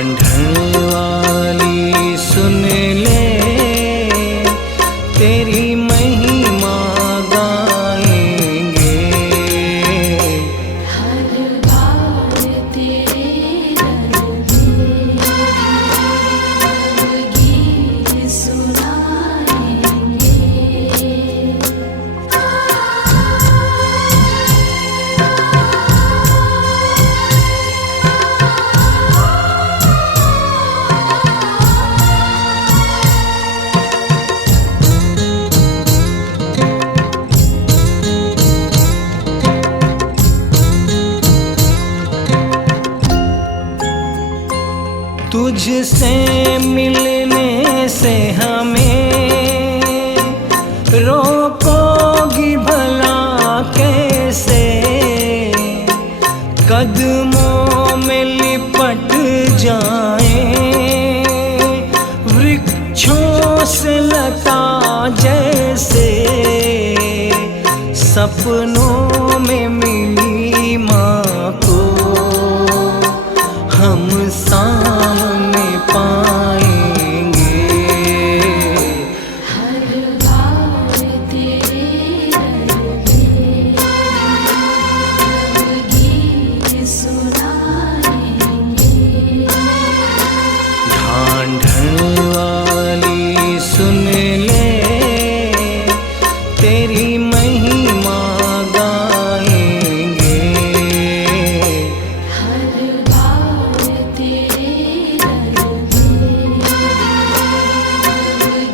ढांढन वाली सुन ले, तेरी महिमा गाएंगे। हर बार तेरे दर पे गीत सुनाएंगे। तुझसे मिलने से हमें रोकोगी भला कैसे, कदमों में लिपट जाएं वृक्षों से लता जैसे, सपनों में मिली माँ को हम सामने पाएंगे। हर बार तेरे दर पे गीत सुनाएंगे। ढांढन वाली सुन ले, तेरी महिमा गाएंगे। हर बार तेरे दर पे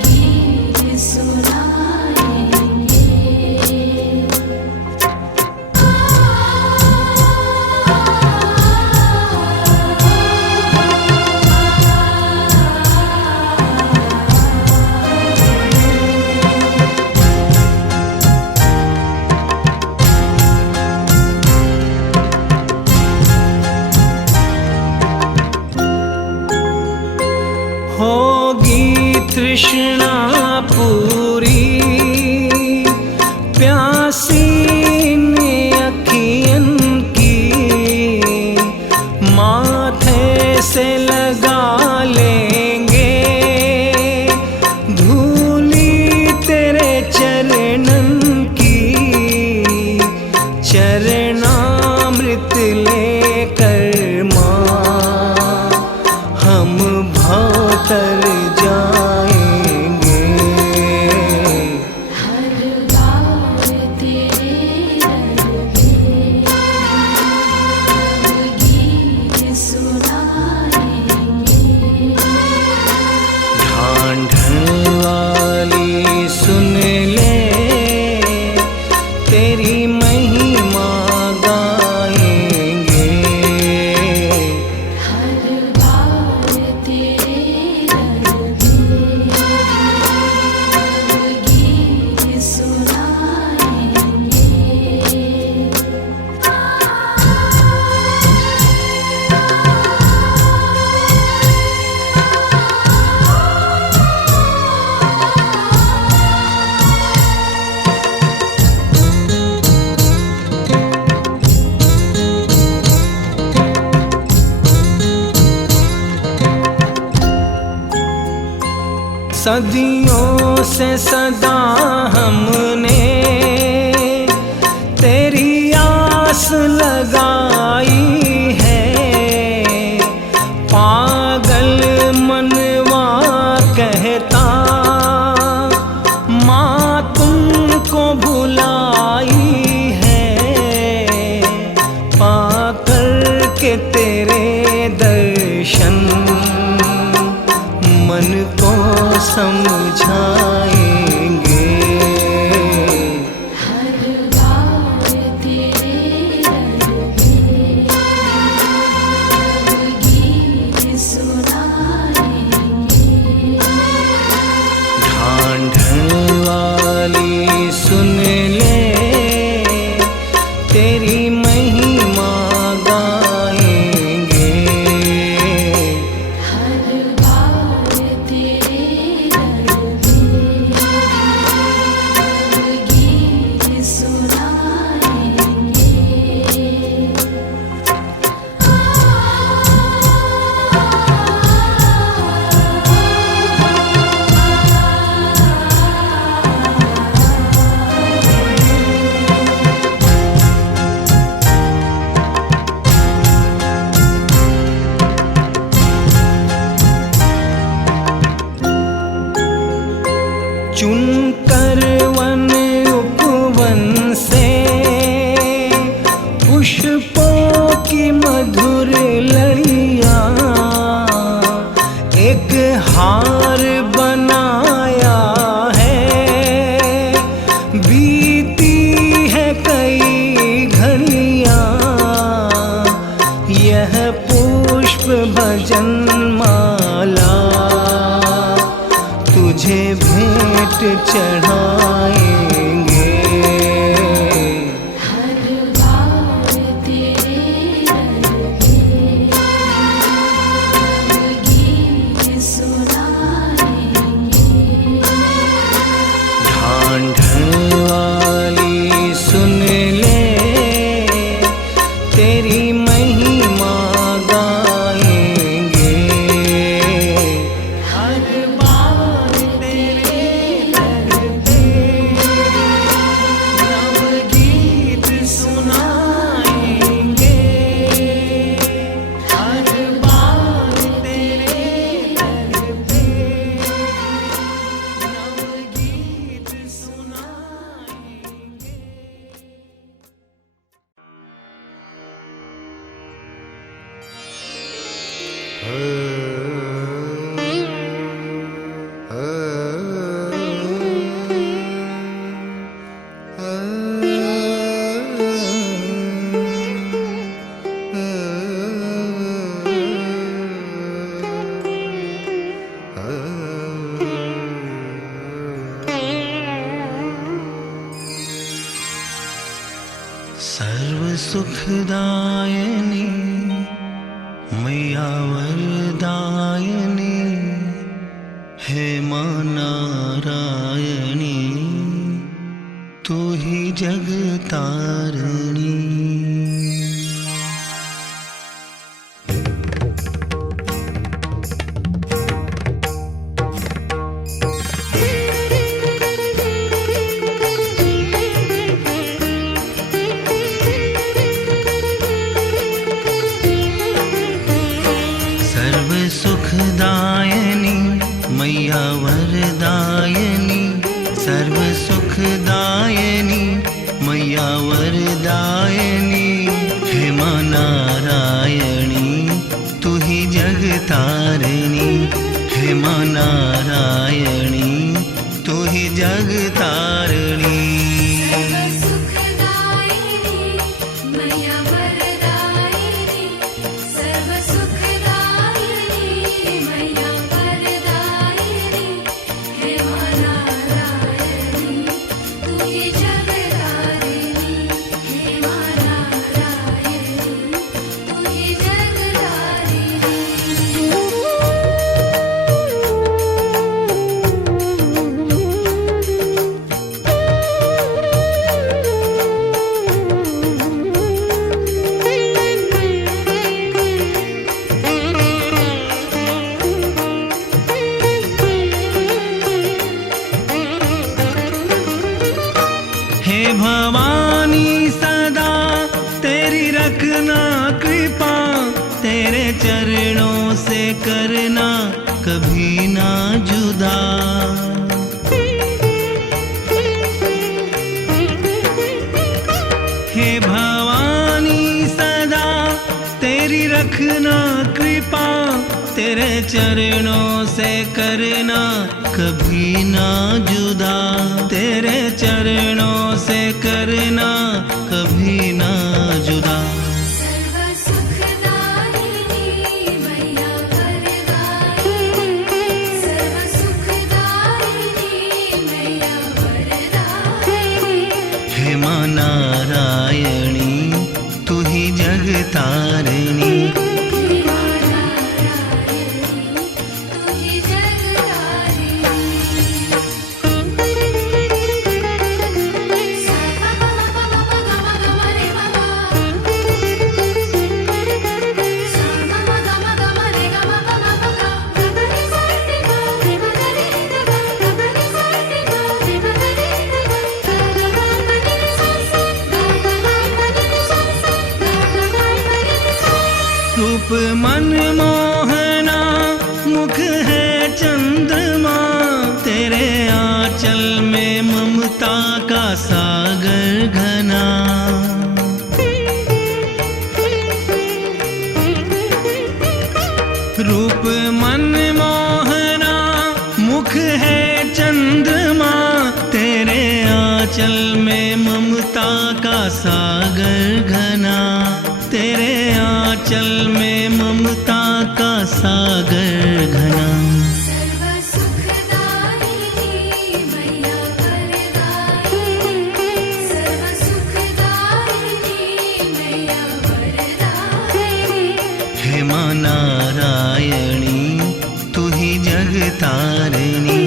गीत सुनाएंगे। होगी तृष्णा पूरी प्यासी ने अखियन की, माथे से लगा लेंगे धूली तेरे चरणन की, चरणामृत लेकर माँ हम भवतर जाएंगे। हर बार तेरे दर पे गीत सुनाएंगे। ढांढन वाली सुन ले, तेरी महिमा गाएंगे। हर बार तेरे दर पे गीत सुनाएंगे। सदियों से सदा हमने तेरी आस लगाई है, पागल मनवा कहता माँ तुमको भुलाई है, पाकर के तेरे दर्शन मन को समझाएंगे। हर बार तेरे दर पे गीत सुनाएंगे। ढांढन वाली सुन ले, तेरी महिमा गाएंगे। हर बार तेरे दर पे चुनकर वन उपवन से पुष्पों की मधुर लड़ियां एक हार बनाया है। बीती है कई घड़ियां यह पुष्प भजन माला तुझे भेंट चढ़ाएंगे। हर बार तेरे गीत सुनाएंगे। ढांढ वाली सुन ले तेरी महिमा गाएंगे। हर बार तेरे दर पे नवगीत सुनाएंगे। हर बार तेरे दर पे नवगीत सुनाएंगे। सर्व सुखदायिनी मैया वरदायिनी हे मां नारायणी तू ही जगतारिणी। सर्व सुखदायिनी मैया वरदायिनी सर्व सुखदायिनी मैया वरदायिनी हे मां नारायणी तू ही जगतारिणी। हे मां नारायणी तू ही जगतारिणी। सुखदायिनी मैया वरदायिनी सर्व सुखदायिनी मैया वरदायिनी हे मां नारायणी तू ही जगतारिणी। हे मां नारायणी तू ही जगतारिणी। हे भवानी सदा तेरी रखना कृपा तेरे चरणों से करना कभी ना जुदा। हे भवानी सदा तेरी रखना कृपा तेरे चरणों से करना कभी ना जुदा। तेरे चरणों से करना कभी ना जुदा। सर्व सुखदायिनी मैया वरदायिनी सर्व सुखदायिनी मैया वरदायिनी हे मां नारायणी तू ही जगतारिणी। हे मां नारायणी तू ही जगतारिणी। सा रूप मनमोहना मुख है चंद्रमा, तेरे आंचल में ममता का सागर घना, तेरे आंचल में ममता का सागर घना। सर्व सुखदायिनी मैया वरदायिनी, सर्व सुखदायिनी मैया वरदायिनी। हे मां नारायणी तू ही जगतारिणी,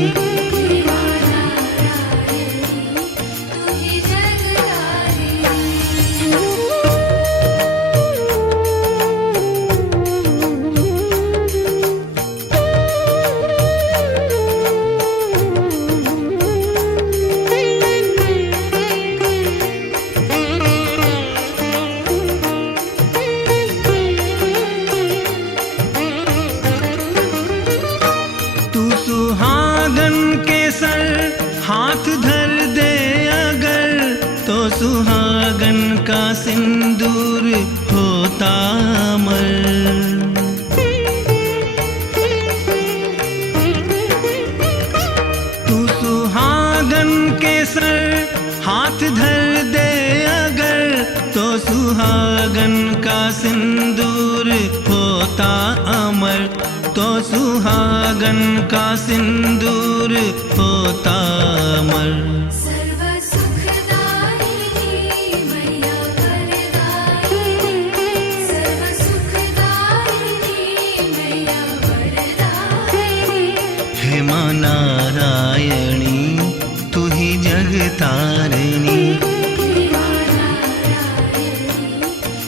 हे मां नारायणी तू ही जगतारिणी। तू सुहागन के सर हाथ धर दे अगर, तो सुहागन का सिंदूर होता अमर। तू सुहागन के सर हाथ धर दे अगर, तो सुहागन का सिंदूर होता अमर, तो सुहागन का सिंदूर होता अमर। सर्व सुखदायिनी मैया वरदायिनी, सर्व सुखदायिनी मैया वरदायिनी। हे मां नारायणी तू ही जगतारिणी, हे मां नारायणी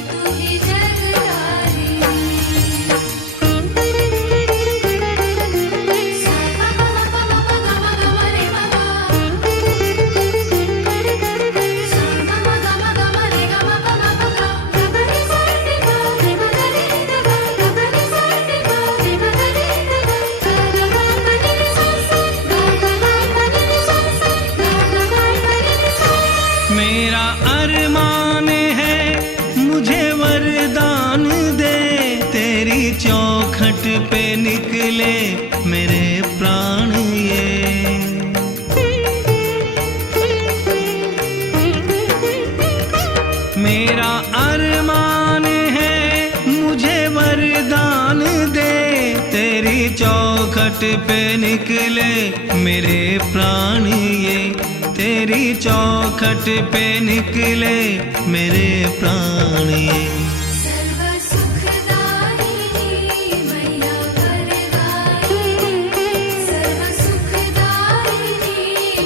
तू ही जगतारिणी। सा प प प प प ग म ग म रे म ग, सा म म ग म ग म रे ग म प म प ग, ग ग रे सा रे ग रे म ग रे ग ग, ग ग रे सा रे ग रे म ग रे ग ग, ग ग म प नि रे सा सा, ग ग म प नि रे सा सा, ग ग म प नि रे सा। मेरा अरमान है मुझे वरदान दे, तेरी चौखट पे निकले मेरे प्राण ये। मेरा अरमान है मुझे वरदान दे, तेरी चौखट पे निकले मेरे प्राण ये, तेरी चौखट पे निकले मेरे प्राण ये। सर्व सुखदायिनी मैया वरदायिनी, सर्व सुखदायिनी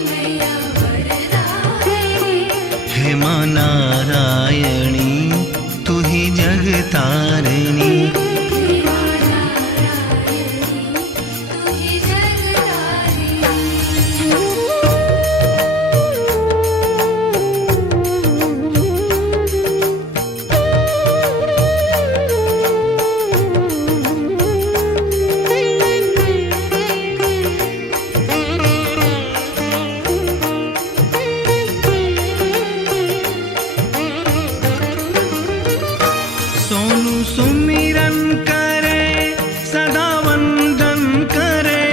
मैया वरदायिनी। हे मां नारायणी तू ही जगतारिणी, हे मां नारायणी तू ही जगतारिणी। सोनू सुमिरन करे सदा वंदन करे,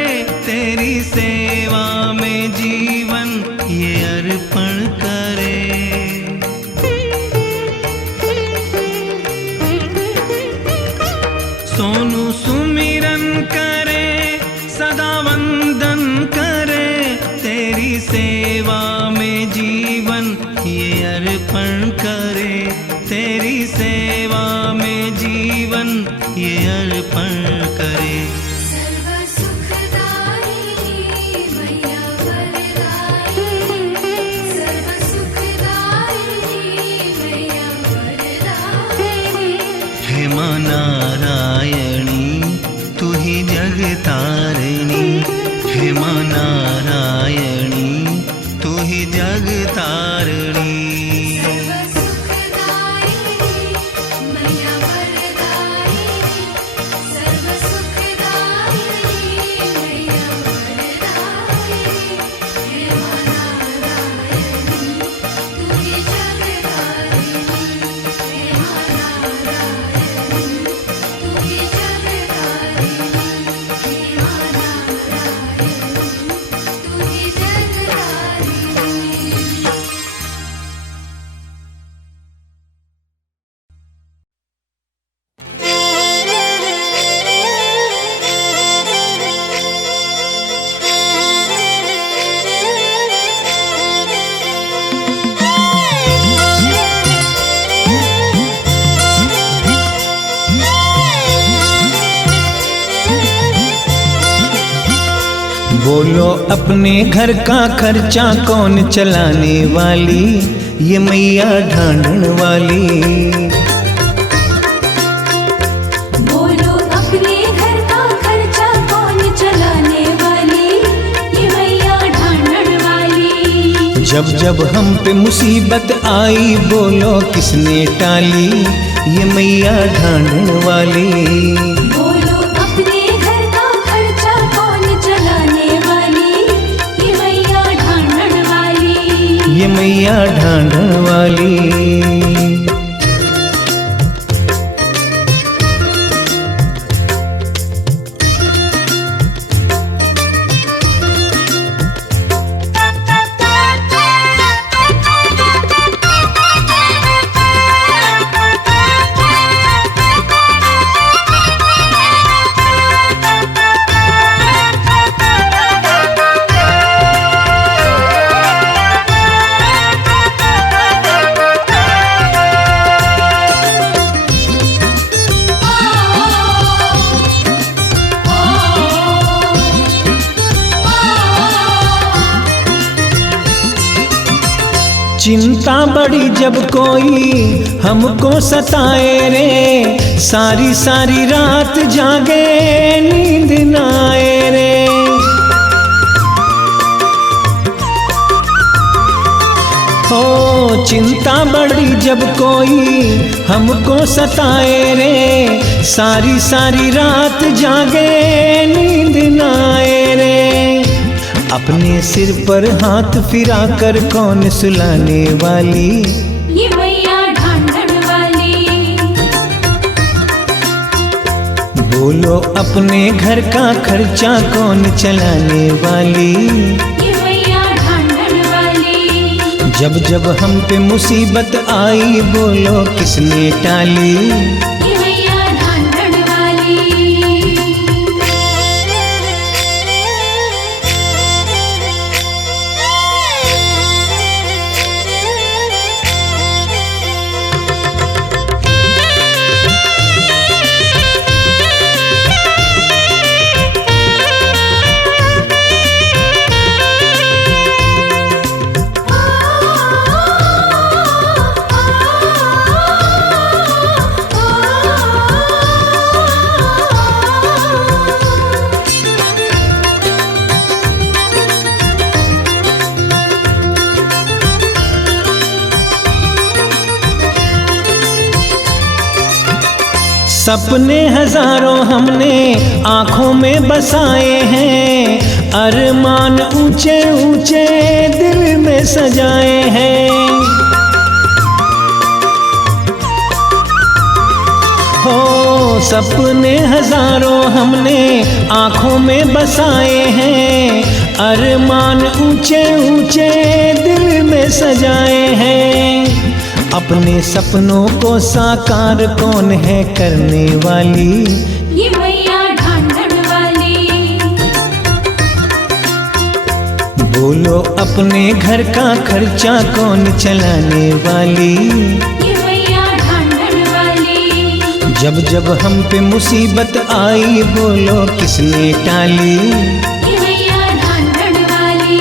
तेरी सेवा में जीवन ये अर्पण करे। सोनू सुमिरन करे सदा वंदन करे, तेरी सेवा में जीवन ये अर्पण करे, तेरी सेवा में जीवन ये अर्पण करे। सर्व सुखदायिनी मैया वरदायिनी, सर्व सुखदायिनी मैया वरदायिनी। हे मां नारायणी तू ही जगतारिणी, हे मां नारायणी तू ही जगतारिणी। सर्व सुखदायिनी मैया वरदायिनी, सर्व सुखदायिनी मैया वरदायिनी। हे मां नारायणी तू ही जगतारिणी, हे मां नारायणी तू ही जगतारिणी। बोलो अपने घर का खर्चा कौन चलाने वाली, ये मैया ढांढन वाली। बोलो अपने घर का खर्चा कौन चलाने वाली, ये मैया ढांढन वाली। जब जब हम पे मुसीबत आई बोलो किसने टाली, ये मैया ढांढन वाली। बोलो अपने घर का खर्चा कौन चलाने वाली, ये मैया ढांढन वाली। ये मैया ढांढन वाली। चिंता बड़ी जब कोई हमको सताए रे, सारी सारी रात जागे नींद न आए रे। हो चिंता बड़ी जब कोई हमको सताए रे, सारी सारी रात जागे नींद न आए रे। अपने सिर पर हाथ फिरा कर कौन सुलाने वाली, ये मैया ढांढन वाली। बोलो अपने घर का खर्चा कौन चलाने वाली, ये मैया ढांढन वाली। जब जब हम पे मुसीबत आई बोलो किसने टाली, ये मैया ढांढन वाली। सपने हजारों हमने आँखों में बसाए हैं, अरमान ऊंचे ऊंचे दिल में सजाए हैं। हो सपने हजारों हमने आँखों में बसाए हैं, अरमान ऊंचे ऊंचे दिल में सजाए हैं। अपने सपनों को साकार कौन है करने वाली, ये मैया ढांढन वाली। बोलो अपने घर का खर्चा कौन चलाने वाली, ये मैया ढांढन वाली। जब जब हम पे मुसीबत आई बोलो किसने टाली, ये मैया ढांढन वाली।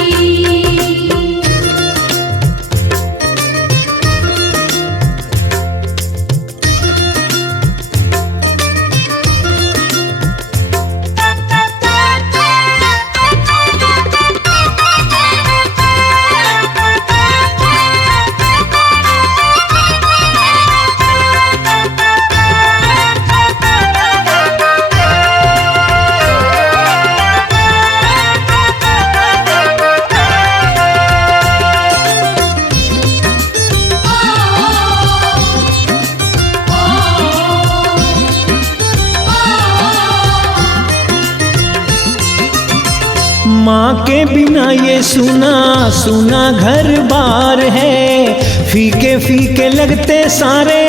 माँ के बिना ये सुना सुना घर बार है, फीके फीके लगते सारे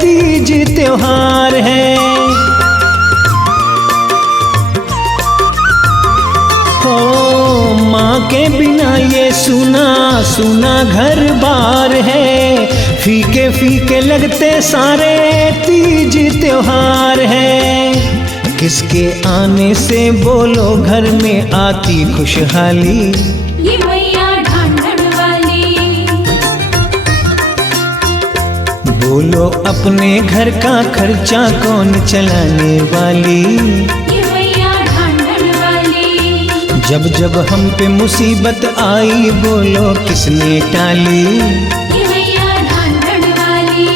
तीज त्योहार है। हो माँ के बिना ये सुना सुना घर बार है, फीके फीके लगते सारे तीज त्योहार है। किसके आने से बोलो घर में आती खुशहाली। ये मैया ढांढण वाली। बोलो अपने घर का खर्चा कौन चलाने वाली। ये मैया ढांढण वाली। जब जब हम पे मुसीबत आई बोलो किसने टाली। ये मैया ढांढण वाली।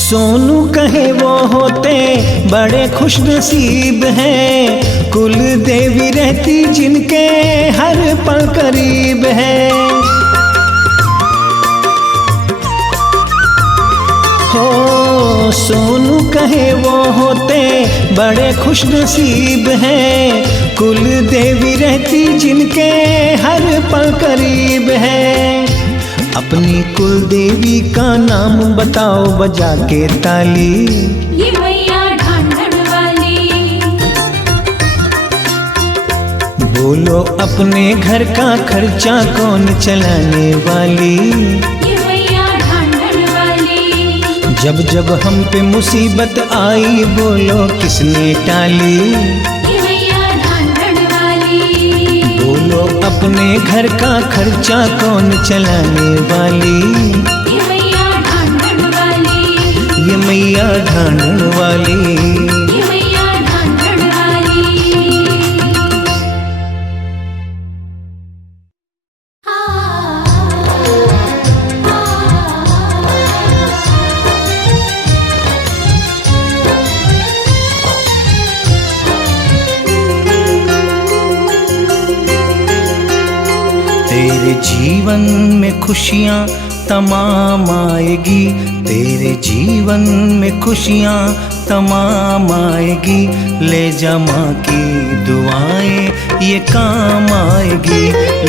सोनू कहे वो होते बड़े खुश नसीब हैं, कुल देवी रहती जिनके हर पल करीब है। हो सोनू कहे वो होते बड़े खुश नसीब हैं, कुल देवी रहती जिनके हर पल करीब है। अपनी कुल देवी का नाम बताओ बजा के ताली। ये मैया ढांढण वाली। बोलो अपने घर का खर्चा कौन चलाने वाली। ये मैया ढांढण वाली। जब जब हम पे मुसीबत आई बोलो किसने टाली। ये मैया ढांढण वाली। बोलो अपने घर का खर्चा कौन चलाने वाली। ये मैया ढांढण वाली। ये मैया ढांढण वाली। ये मैया ढांढण वाली। तेरे जीवन में खुशियाँ तमाम आएगी, तेरे जीवन में खुशियाँ तमाम आएगी। ले जा माँ की दुआएं ये काम आएगी,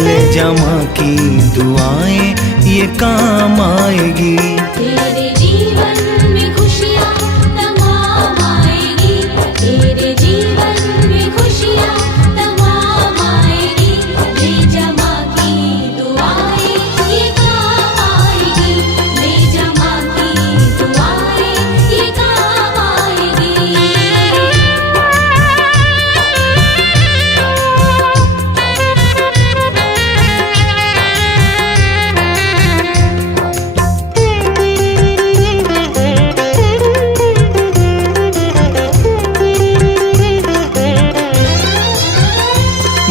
ले जा माँ की दुआएं ये काम आएगी। तेरे जीवन में खुशियाँ तमाम आएगी, तेरे जीवन में खुशियाँ तमाम आएगी। ले जा माँ की दुआएं ये काम आएगी, ले जा माँ की दुआएं ये काम आएगी।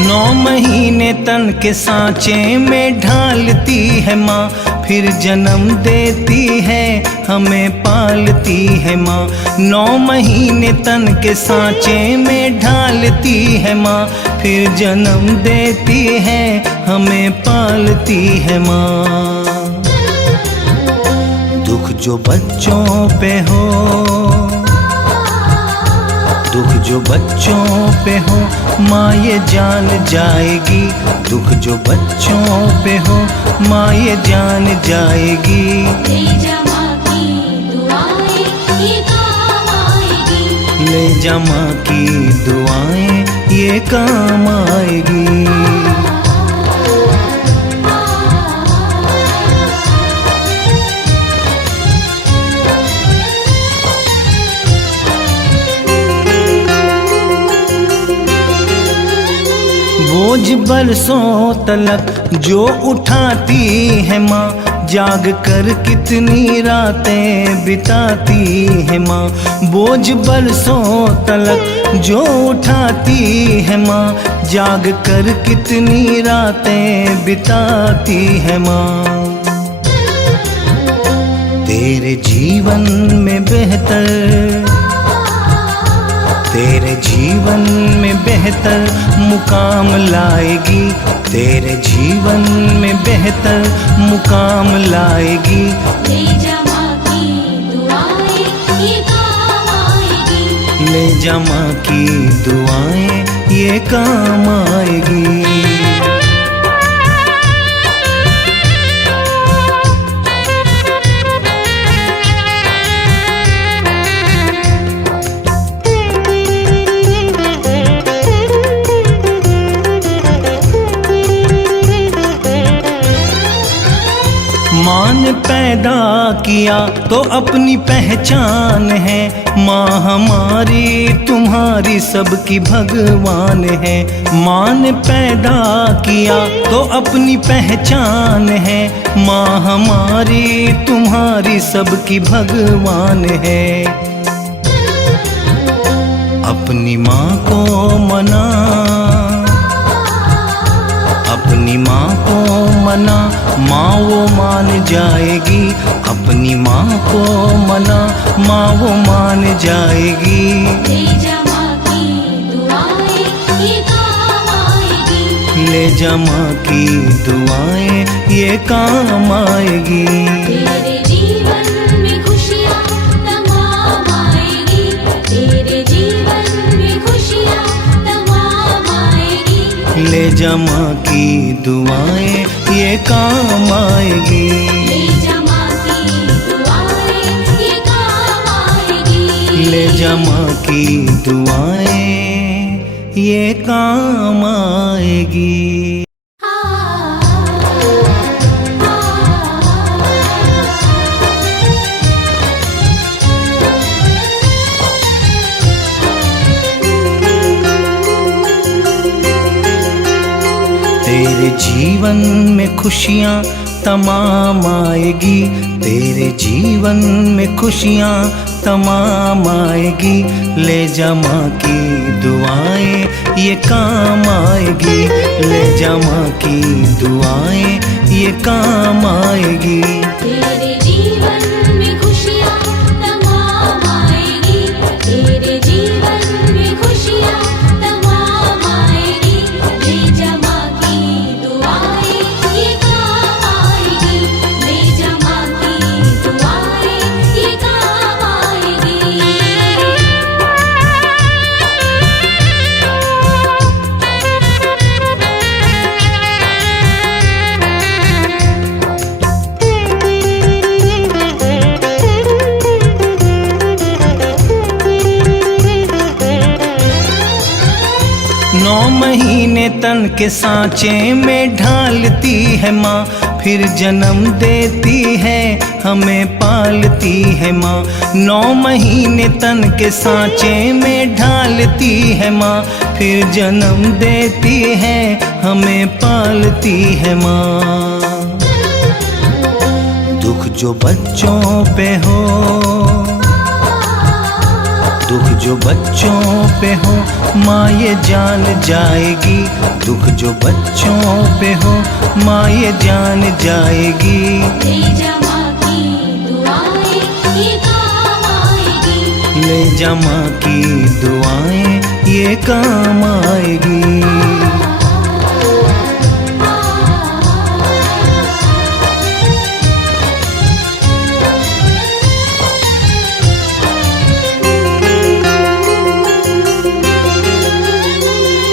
नौ महीने तन के सांचे में ढालती है माँ, फिर जन्म देती है हमें पालती है माँ। 9 महीने तन के सांचे में ढालती है माँ, फिर जन्म देती है हमें पालती है माँ। दुख जो बच्चों पे हो, दुख जो बच्चों पे हो माँ ये जान जाएगी। दुख जो बच्चों पे हो माँ ये जान जाएगी। ले जा माँ की दुआएं ये काम आएगी, ले जा माँ की दुआएं ये काम आएगी। बोझ बरसों तलक जो उठाती है माँ, जाग कर कितनी रातें बिताती है माँ। बोझ बरसों तलक जो उठाती है माँ, जाग कर कितनी रातें बिताती है माँ। तेरे जीवन में बेहतर, तेरे जीवन में बेहतर मुकाम लाएगी, तेरे जीवन में बेहतर मुकाम लाएगी। ले जा माँ की दुआएं ये काम आएगी, ले जा माँ की दुआएं ये काम आएगी। माँ ने पैदा किया तो अपनी पहचान है, माँ हमारी तुम्हारी सबकी भगवान है। माँ ने पैदा किया तो अपनी पहचान है, माँ हमारी तुम्हारी सबकी भगवान है। अपनी माँ को मना, अपनी माँ को मना, माँ वो मान जाएगी। अपनी माँ को मना, माँ वो मान जाएगी। ले जा माँ की दुआएं ये काम आएगी, ले जा माँ की दुआएं ये काम आएगी। तेरे जीवन में खुशियाँ तमाम आएगी, तेरे जीवन में खुशियाँ तमाम आएगी। ले जा माँ की दुआएं ये काम आएगी। ले जा माँ की दुआएं ये काम आएगी, ले जा माँ की दुआएं ये काम आएगी। तेरे जीवन में खुशियाँ तमाम आएगी, तेरे जीवन में खुशियाँ तमाम आएगी। ले जा माँ की दुआएं ये काम आएगी, ले जा माँ की दुआएं ये काम आएगी। तेरे जीवन में खुशियाँ तमाम आएगी, तेरे जीवन में खुशियाँ तमाम आएगी। ले जा माँ की दुआएं ये काम आएगी, ले जा माँ की दुआएं ये काम आएगी। नौ महीने तन के सांचे में ढालती है माँ, फिर जन्म देती है हमें पालती है माँ। 9 महीने तन के सांचे में ढालती है माँ, फिर जन्म देती है हमें पालती है माँ। दुख जो बच्चों पे हो, दुख जो बच्चों पे हो माँ ये जान जाएगी। दुख जो बच्चों पे हो माँ ये जान जाएगी। ले जा माँ की दुआएं ये काम आएगी, ले जा माँ की दुआएं ये काम आएगी।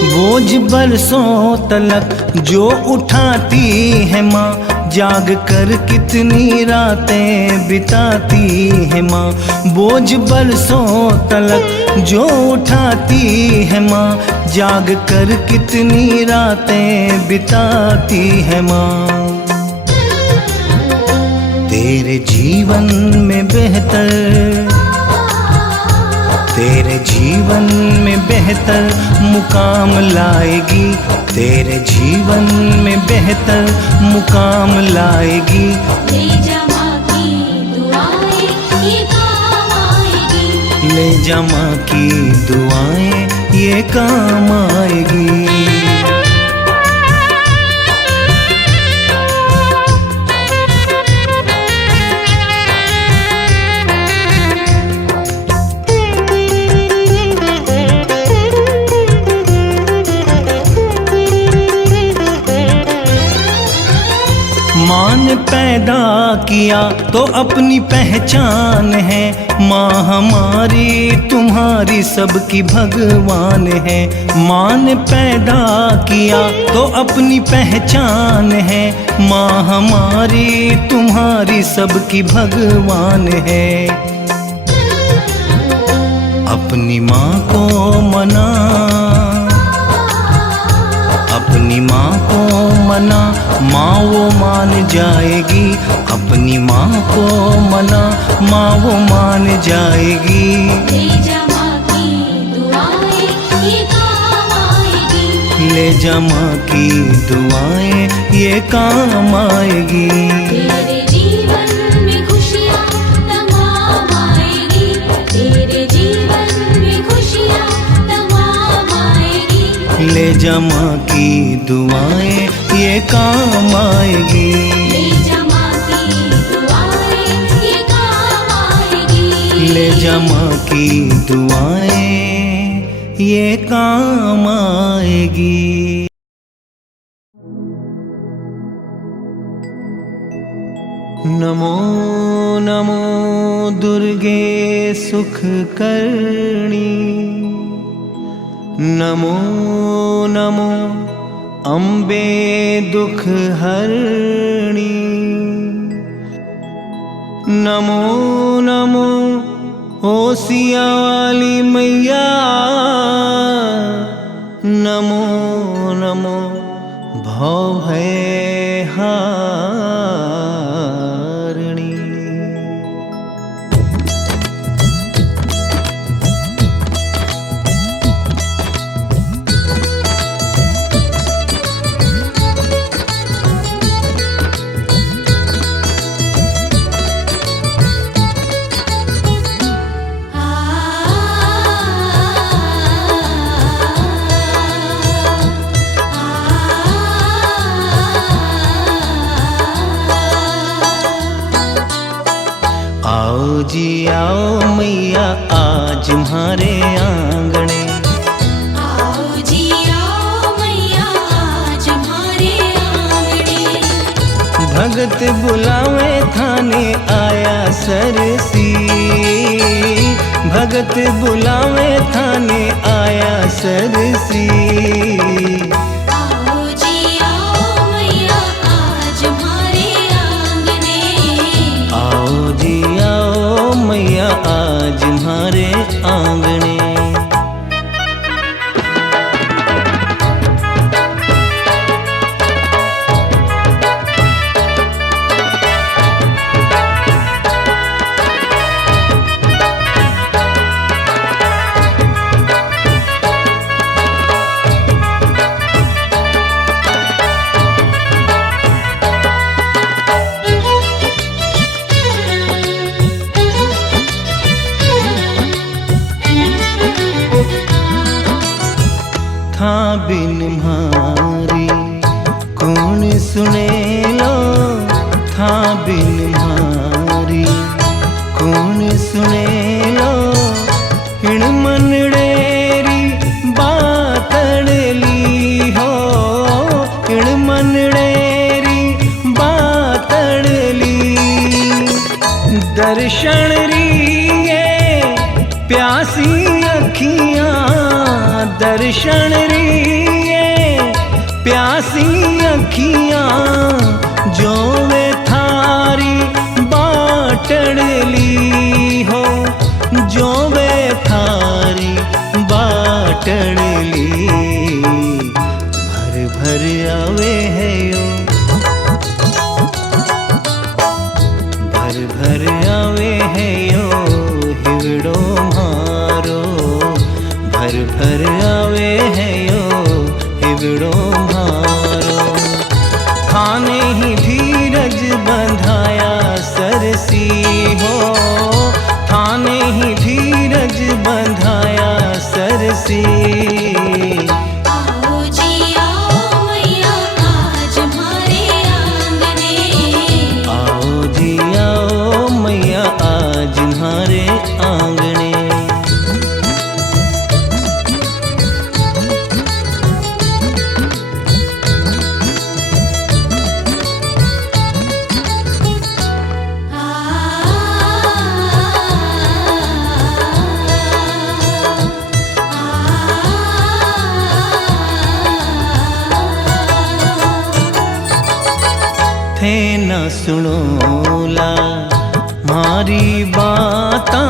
बोझ बरसों तलक जो उठाती है माँ, जाग कर कितनी रातें बिताती है माँ। बोझ बरसों तलक जो उठाती है माँ, जाग कर कितनी रातें बिताती है माँ। तेरे जीवन में बेहतर, तेरे जीवन में बेहतर मुकाम लाएगी। तेरे जीवन में बेहतर मुकाम लाएगी। ले जा माँ की दुआएं ये काम आएगी, ले जा माँ की दुआएं ये काम आएगी। माँ ने पैदा किया तो अपनी पहचान है, माँ हमारी तुम्हारी सबकी भगवान है। माँ ने पैदा किया तो अपनी पहचान है, माँ हमारी तुम्हारी सबकी भगवान है। अपनी माँ को मना, अपनी माँ को मना, माँ वो मान जाएगी। अपनी माँ को मना, माँ वो मान जाएगी। ले जा माँ की दुआएं ये काम आएगी। ले जा माँ की दुआएं ये काम आएगी। तेरे जीवन में खुशियाँ तमाम आएगी। तेरे जीवन में खुशियाँ तमाम आएगी। ले जा माँ की दुआएं ये काम आएगी। ले जा माँ की दुआएं ये काम आएगी। ले जा माँ की दुआएं ये काम आएगी। नमो नमो दुर्गे सुख करणी, नमो नमो अम्बे दुख हरणी, नमो नमो होसिया वाली मैया, नमो नमो भव भय हारिणी। आओ जी आओ मैया आज हमारे आंगने। आओ जी आओ मैया आज हमारे आंगने। भगत बुलावे थाने आया सरसी, भगत बुलावे थाने आया सरसी। आओ जी आओ मैया आज हमारे आंगने। आओ जी आओ मैया आज हमारे आंगने। था बिन मारी कौन सुने लो, था बिन मारी कौन सुने लो। हिण मनड़ेरी बातड़ली हो, हिण मनड़ेरी बातड़ली। दर्शन रिए प्यासी अखियाँ, दर्शन रिए प्यासी अखियाँ। जो वे थारी बाटड़ली हो, जो वे थारी बाटड़ली। भर भर आवे है यो, भर भर आवे है यो हिवड़ो मारो। भर भर आवे है यो हिवड़ो मारो। थाने ही धीरज बंधाया सरसी हो, थाने ही धीरज बंधाया सरसी। आओ जी आओ मैया आज हमारे आंगने। आओ जी आओ मैया आज हमारे आंगने। थे न सुनोला मारी बाता,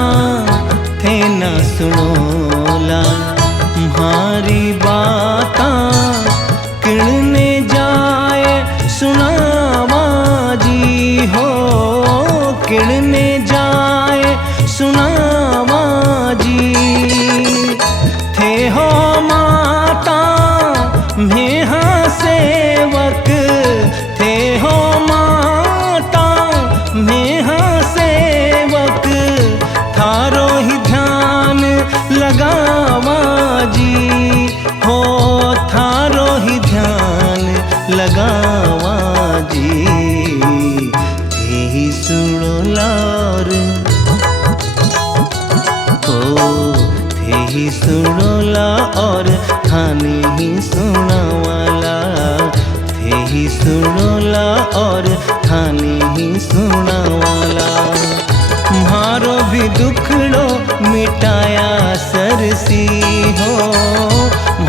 थे न सुनोला मारी बाता, किड़ने जाए सुनावा जी हो, किड़ने जाए सुनावा जी। थे हो माता मेहा सेवक, थे हो माता मेहा सेवक, थारो ही ध्यान लगावा जी हो, थारो ही ध्यान लगावा जी। थे ही सुनोला थे ही सुनोला और थाने ही सुनावाला, थे ही सुनोला और थाने ही सुनावाला। मारो भी दुखड़ो मिटाया सरसी हो,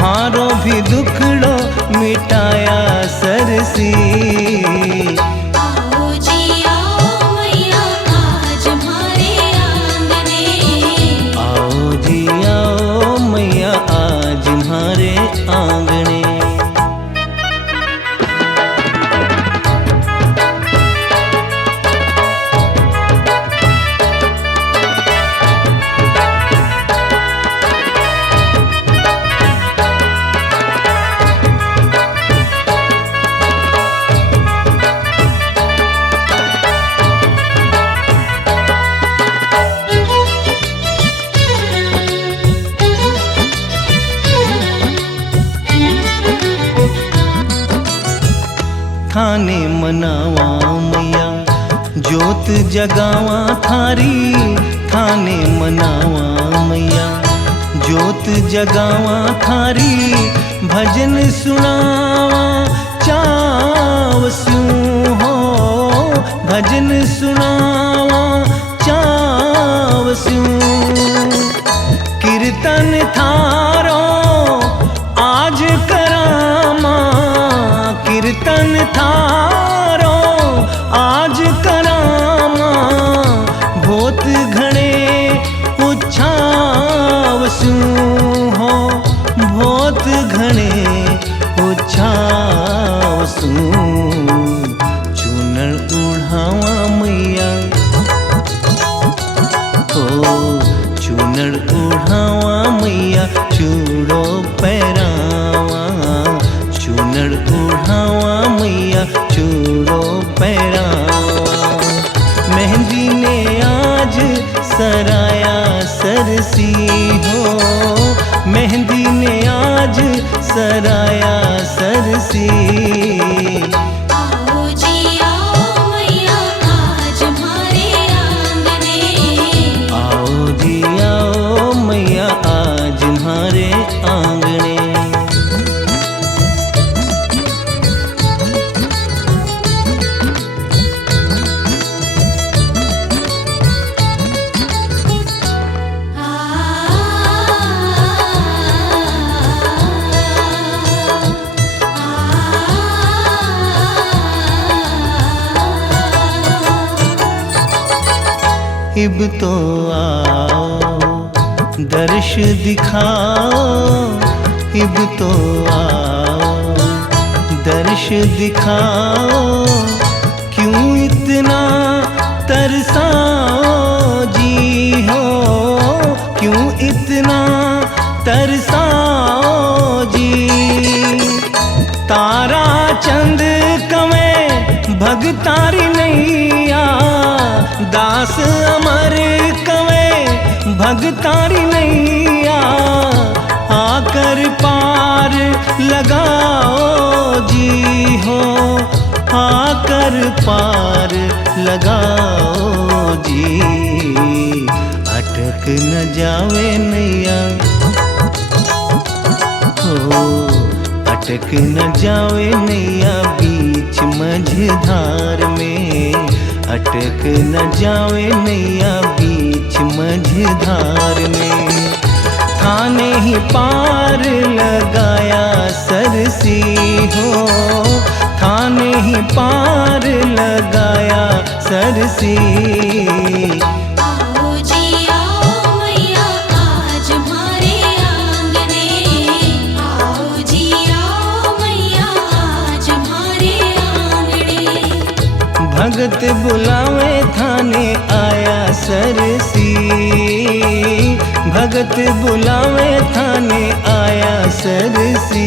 मारो भी दुखड़ो मिटाया सरसी। आओ जी आओ मैया आज हमारे आंगने, आओ जी आओ मैया आज हमारे आंगने। थाने मनावा मैया जोत जगावा थारी, थाने मनावा मैया जोत जगावा थारी, भजन सुनावा चावस्यू हो, भजन सुनावा चावस्यू। कीर्तन थारो आज करामा, कीर्तन थारो आज करामा, भोत घणे उच्छावसू हो, भोत घणे उच्छावसू। चूनर उड़ावा मैया हो, चूनर उड़ावा मैया, चूड़ो पैरावा, चूनर उड़ावा मैया चूड़ो पैरावा। मेहंदी ने आज सराया सरसी हो, मेहंदी ने आज सराया सरसी। आओ जी आओ मैया आज हमारे आंगने, आओ जी आओ मैया आज हमारे आंगने। इब तो आओ दर्श दिखाओ, इब तो आओ दर्श दिखाओ, क्यों इतना तरसाओ जी हो, क्यों इतना तरसाओ जी। तारा चंद कवे भगतारी नैया, दास अमर कवे भगतारी नैया, आकर पार लगाओ जी हो, आकर पार लगाओ जी। अटक न जावे नैया हो, अटक न जावे नैया बीच मझधार में, अटक न जावे नैया बीच मझधार में। थाने ही पार लगाया सरसी हो, थाने ही पार सरसी। आओ जी आओ मैया आज हमारे आंगने, आओ जी आओ मैया आज हमारे आंगने। भगत बुलावे थाने आया सरसी, भगत बुलावे थाने आया सरसी।